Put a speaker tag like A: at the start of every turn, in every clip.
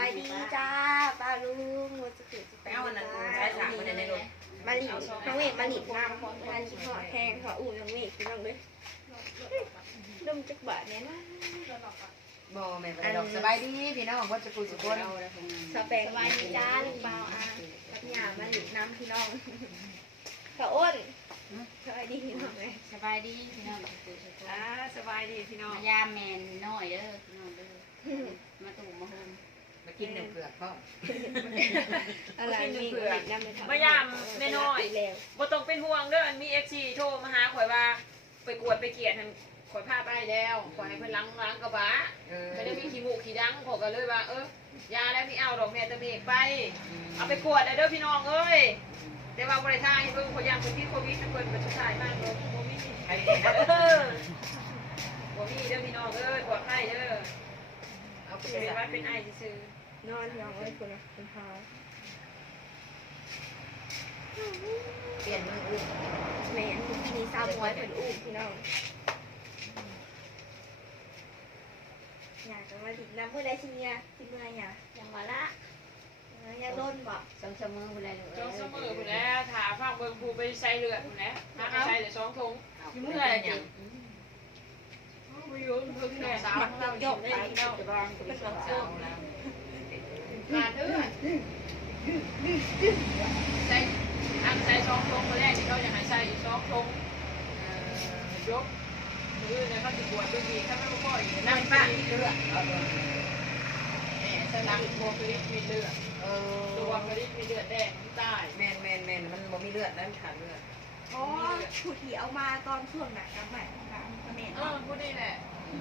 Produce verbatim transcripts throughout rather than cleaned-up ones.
A: ดีจ้าป้าลุงมันจะเกิดจะ
B: เอาอันนั้นใช้สามคนในรถ
A: มาหลีน้องเมฆมาหลีน้ำของงานชิหอแทงหัวอู่น้องเมฆพี่น้องเลยดมจักบาทเนี้ยนะ
B: บ่แม่บ่ได้ดอกสบายดีพี่น้องบ่จะคุยสุคน
A: สแปงสบายดีจ้าลุงเปล่าอ่ะกับหยามาหลีน้ำพี่น้องขออ้นสบายดีพี่น้องเลย
C: สบายดีพี่น้องคุยสุคน
D: อ่าสบายดีพี่น้อง
C: มายามแมนน้อยเด้อพี่น้องเด้อมาตู่มาโฮม
B: มากินน้ำเกลือพ่อ
A: อะไรมีน้ำในถัง
D: มายามแม่น้อย
A: แล้ว
D: บ่ต้องเป็นห่วงเด้ออันมีเอฟซีโทรมาหาข่อยว่าไปกวดไปเกลียดทางข่อยพาไปแล้วข่อยให้เพิ่นล้างล้างกระบะ
B: เออ
D: ไม่ได้มีขี้มูกขี้ดังข่อยก็เลยว่าเออยาแล้วมีเอาดอกแม่ตะเมกไปเอาไปกวดได้เด้อพี่น้องเอ้ยแต่ว่าบ่ได้ทายเพิ่นข่อยยามเพิ่นติดโควิดเพิ่นเป็นสุดท้ายมากเลยบ่มี
B: ใครดีครับ
D: เออบ่มีเด้อพี่น้องเอ้ยปลอดภัยเด้อ
B: เอาไป
D: เป็น
B: ใส่
D: วัดเป็นไอซื่อน
A: อนพี่น้องเลยคุณนะคุณพาว
B: เปลี่ยนมืออุ้ม
A: แม่มีสาวมวยเป็นอู่พี่น้องอยากจะมาดิบน้ำเพื่อได้ชิมยาชิมเมื่อยเนี่ยยังมาละยังโดนบ่
C: สองเสมอคนใดเลย
D: ๆจงเสมอพุ่นแหล้วถาฟังเบิ่งผู้ไปใส่เลือดพุ่นแหล้วหาไปใส่เหลือสองถุง
B: เมื่อไรเนี่ย
D: บ่อยู่เพิ่งแม่สาวของเรายกได้พี่น้อง
B: จะบ้างเป็นสาวแล้ว
D: ขาดเลือดใส่อันใส่สองถุงคนแรกที่เขาอยากให้ใส่อีกสองถุงเอ่อยกมือเนี่ยเขาจะปวดด้วยดีถ้าไม่พออีกนั่งป้าเลือดแม่สลักตัวคลิปมีเลือด
B: เอ
D: ตัว
B: อ
D: คลิปมีเลือดแดงน้ำตาล
B: แม่นแม่นแม่นมันบ่มีเลือดนั้นขาดเลือด
A: อ๋อผู้ที่เอามาตอนช่วงไหนกับใหม่ของการแม่
D: เออพูดนี่แหละ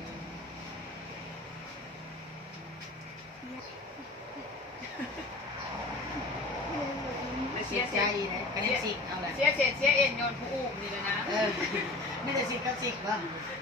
B: เสียใจนะคะแนนสิเอาละ
D: เสียเศษเสียเอ็นโยนผู้อุ้มนี่เลยนะ
B: เออไม่ได้สิกับสิบ่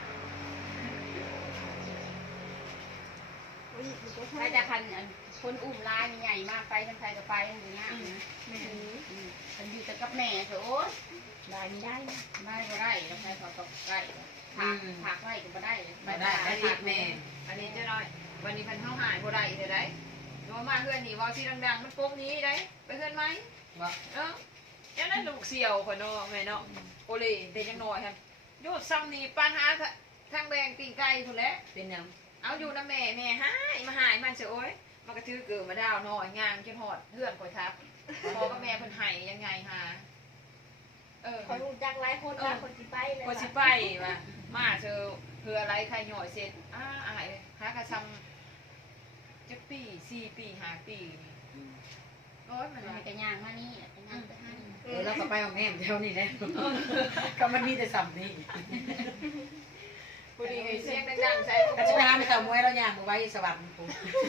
C: ถ้าจะคันคนอุ้มลายใหญ่มากไปทางไทยก็ไปอย่างเงี้ยมันอยู่แต่กับแม่เถอะโอ๊ย
A: ได้ไม่ได้นะ
C: ไม่ก็ได้ทางไทยเขาตกไก่ผักผักไว้ก็ไม่ได้
B: ไม่ได้ได้สิแม่
D: อันนี้จะน้อยวันนี้พันเท่าหายบ่ได้เดี๋ยวได้โยมมาเพื่อนนี่ว่าที่ดังๆมันโป๊กนี้ได้ไปเพื่อนไหม
B: บ่
D: เออยังนั้นลูกเสี่ยวคนเนาะแม่เนาะโอเลเด็กยังน้อยครับโยดซ้ำนี่ปัญหาทางแบงปิ่งไก่ทุนแหล้ว
B: เป็นยัง
D: เอาอยู่นะแม่แม่หายมาหายมันเฉยโอ้ยมันกระทือเกิดมาดาวน้อยงางจนหอดเพื่อนคอยทับพอกับแม่เพิ่นหายยังไงฮะเออ
A: คอยรู้จักหลายคนนะคนที่ไปเลย
D: คนสิไปว่ามาเจอเพื่ออะไรใครหน่อยเสร็จอ้าอายเลยหากระซำจักปีสี่ปีห้าปีโอ้ยมัน
C: มันจะย่างมานี่จะย่างไปให้
B: เออเราก็ไปเอาแม่แถวนี้แหละก็มันมีแต่สัมนี่
D: พอดีไอ้เสียงดังๆใส่
B: ถ้าจะไปหาไปสาวมวยเราย่างบ่ไว้สวรรค์ปู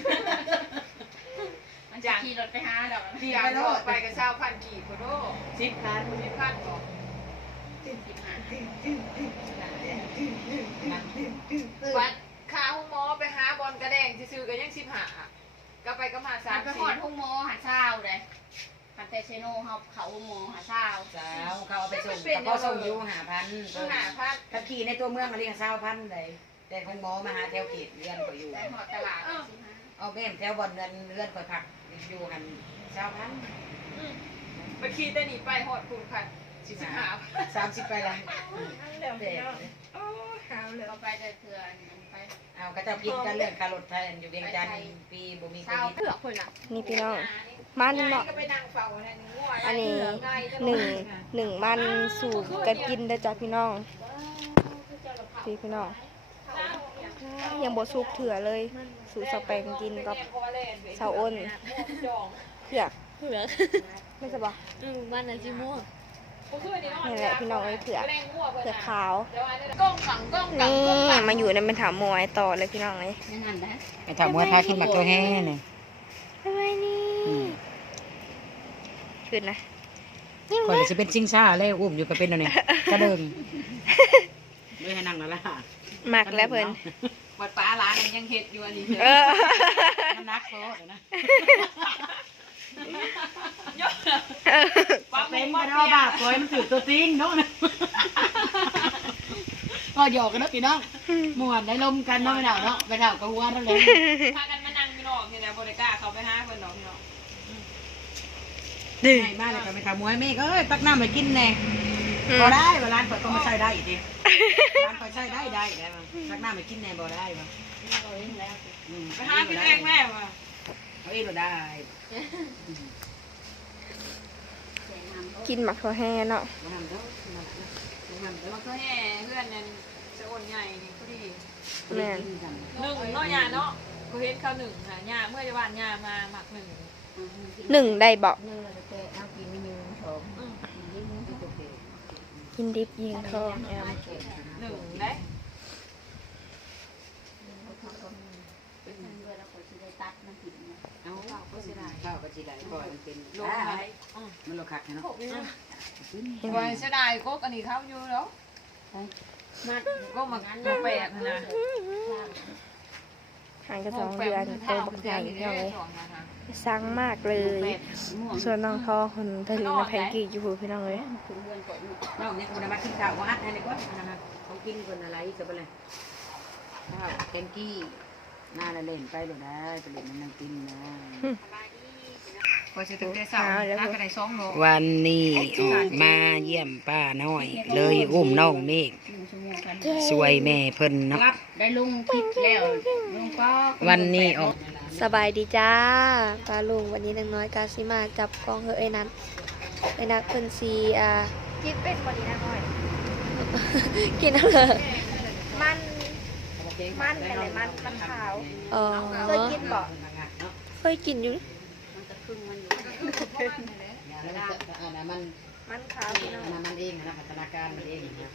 C: มันจะขี่รถไปหาดอก
D: ที่ไปโลดไปกับชาวพันกีบโคโด
B: สิบล้าน
D: คุณพิพัฒน์บอก
C: สิบห้า
D: วัดขาห้องหมอไปหาบอลกระแดงซื้อๆกันยังสิบหาก็ไปก็มาสา
C: สาม มไปห
D: สี่
C: อดทุ่งโมหาเช้าเลยพันเตเชโน่เขาเขาโมหาเช้า
B: สาวเขาเอาไปส่งแต่พอส่งอยู่หาพัน
D: คือหาพัน
B: ถ้าขี่ในตัวเมืองเขาเรียกเศร้าพันเลยแต่ของหมอมาหาแถวเขตเรือนก็อยู่
C: ได้หอดตลาดสิฮะ
B: เอาแม่แถวบอนเรือนเรือนคอยผักอยู่หันเศร้าพัน
D: ไปขี่แต่หนีไปหอดคุณค่ะสิบหา
B: สามสิบไปละ
A: เดี๋ยว
B: เด็ก
A: โอ้หาวเลย
C: เราไปเดินเถื่อนไป
B: เอาก็จะพิดกันเรื่องคารถไทยอยู่เวียงจันทร์ปีบ่มีโควิด
A: เผือกคนอ่ะนี่พี่น้องมันเนาะ
D: ก็ไปนั่งเฝ้าอะไรนี่ง่วง
A: อันนี้หนึ่งหนึ่งมันสู่กันกินได้จากพี่น้องพี่พี่น้องยังบ่สุกเถื่อเลยสู่สแปงกินกับชาวอ้นเผือกเผือกไม่ใช่ปะ
C: อืมบ้านไหนจิม่วง
A: นี่แหละพี่น้องไอ้เผือกเผือกขาว
D: ก้องขังก้องขัง
A: นี่มาอยู่ในมันถามมวยต่อเลยพี่น้องเลย
C: ยังงั้นนะ
B: ไปถามว่าทากินหมักตัวแห้เนี่ย
A: ทำไมนี่ขึ้นนะ
B: ก่อนจะเป็นซิงซ่าเลยอุ้มอยู่ก็เป็นอะไรกระเดิงด้วยให้นั่งแล้วล่ะ
A: หมักแล้วเพิ่น
D: วัดป้าร้านยังเห็ดอยู่อันนี้
A: เออ
B: มันนักโคตรนะเป็นกันเอาบาปคอยมันถือตัวติ้งเนาะก็หยอกกันนะพี่น้องม่วนได้ลมกันเนาะไม่เท่าเนาะไปเท่ากับหัวนั่นเลย
D: พากันมานั่งอยู่นอกที่ไหนบริการเขาไปหาเพิ่นดอกพี่น้อง
A: ดื้อ
B: ง่ายมากเลยก็ไปขโมยเมฆเอ้ยตักน้ำไปกินแน่บ่ได้เวลาเปิดก็มาใช้ได้อีกดิร้านเปิดใช้ได้ได้ได้มั้งตักน้ำไปกินแน่บ่ได้มั้ง
D: ไปหาพี่แรกแม่ว่ะ
B: เอาเองบ่ได้
A: กินหมักถั่วแห้เนาะ
B: บ่ทำเด้อบ่ทำเด้อ
D: มันก็แห่เพื่อนนั่นจะโอนใหญ่นี่พอดี
A: แม่น
D: หนึ่งเนาะยาเนาะกูเห็นเขาหนึ่งค่ะยาเมื่อจะวานยามาหมักหนึ่ง
A: หนึ่งได้บอกกินดิบยิงทองแอม
D: หนึ่งได้
B: เอาข้าวก็สิได้ข้าวก็สิได้ก่อนมันเป็น
D: ลง
B: ได้
D: ไป
B: มันโลคักเนาะ
D: ก่อนเสียดายก็อันนี้เข้าอยู่แล้วมันก็มาตัวแปดนะ
A: หางกระสองเดือนโตบักใหญ่เนาะเลยสั่งมากเลย ส่วนน้องทอคนทะเลน้ำแพงกี่อยู่พี่น้องเลย
B: น้องเนี่ยกูมากินข้าววัดให้เลยก่อนนะเขากินคนอะไรก็ไปเลยข้าวแกงกี้น่าละเล่นไปหรือได้ไปเล่นมันนั่งกินนะ
D: พอจะถึงได้สามนักกระไดสองโล
B: วันนี้ออกมาเยี่ยมป้าน้อย เลยอุ้มน้องเมฆสวยแม่เพิ่นเนาะ
C: ได้ลุงคิดแล้วลุงก็
B: วันนี้ออก
A: สบายดีจ้าปลาลุงวันนี้นางน้อยกาซิมาจับกองเฮอไอ้นั้นไอ้นักเพิ่นซีอ่ากินเป็นวันนี้นะน้อย กินอะไรมันมันอะไรมันมันขาวเออเคยกินบ่เคยกินอยู่
B: อันนั้นมัน
A: มันขาวพี่น้อง
B: อันนั้นมันเองนะพัฒนาการมันเองนะ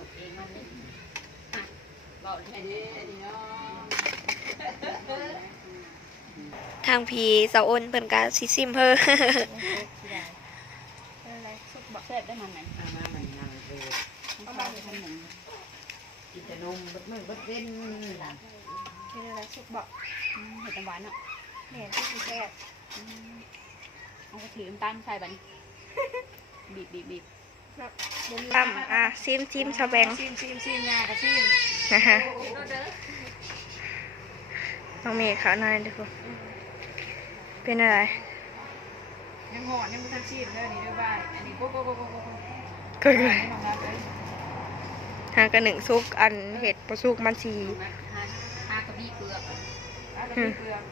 D: บอกแค่นี้เนาะ
A: ทางพีสาวอ้นเพิ่นกาซิซิมเพิ่น
C: แซ่บได้มันไหน
B: มามาใหม่นางเออ
C: เอาบ้านไปทำหนึ่ง
B: กินแต่นมเบิดมือเบิดเว้น
A: เป็นอะไรสุกบอก
C: เห็ดน้ำหวานเนาะ
A: แม่ที่สิแซ่บ
C: เอากระถิ่นตาลใส่บันบีบบีบบีบ
A: ตำอ่ะซิมซิมชาแบง
D: ชิมชิมชิมยากระชิม
A: ฮ่าฮ่าต้องมีขาวหน่อยดูเป็นอะไร
D: ยังหอนยังไม่ทันชิมเลยนี่ด้วยบ้านอันนี้โก้โก้โก้โก้โก้
A: ก็เลย
D: ลองรับเลย
A: หากระหนึ่งซุกอันเห็ดปลาซุกมันสี
C: ทากระบี่เปลือก
D: แล้วก็มีเกลือ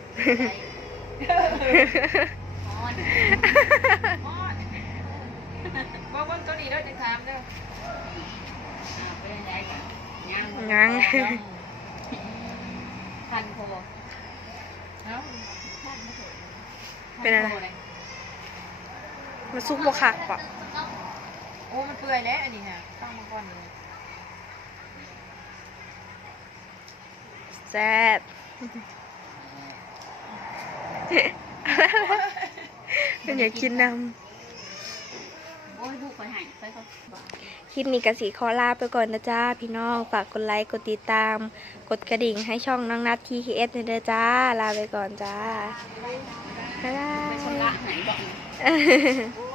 C: อ่อน
D: มอดบอกว่าตัวนี้เราจะถามเด้อ
C: เป็นยังไงกันย่าง
A: งั้ง
C: พันโค
D: เนาะ
A: เป็นอะไรมันซุกบวคักปะ
D: โอ้มันเปื่อยแล้วอันนี้ฮะตั้งมาก่อนเลย
A: แซ่บเป็นอยากกินน้
C: โอ้ยลูกไปหายไปก็
A: ำคลิปนี้กสีขอลาไปก่อนนะจ้าพี่น้องฝากกดไลค์กดติดตาม กดกระดิ่งให้ช่องน้องนัททีเคเอสเลยเด้อจ้า ลาไปก่อนจ้าบ๊ายบาย
C: ไปชำระไหนบอก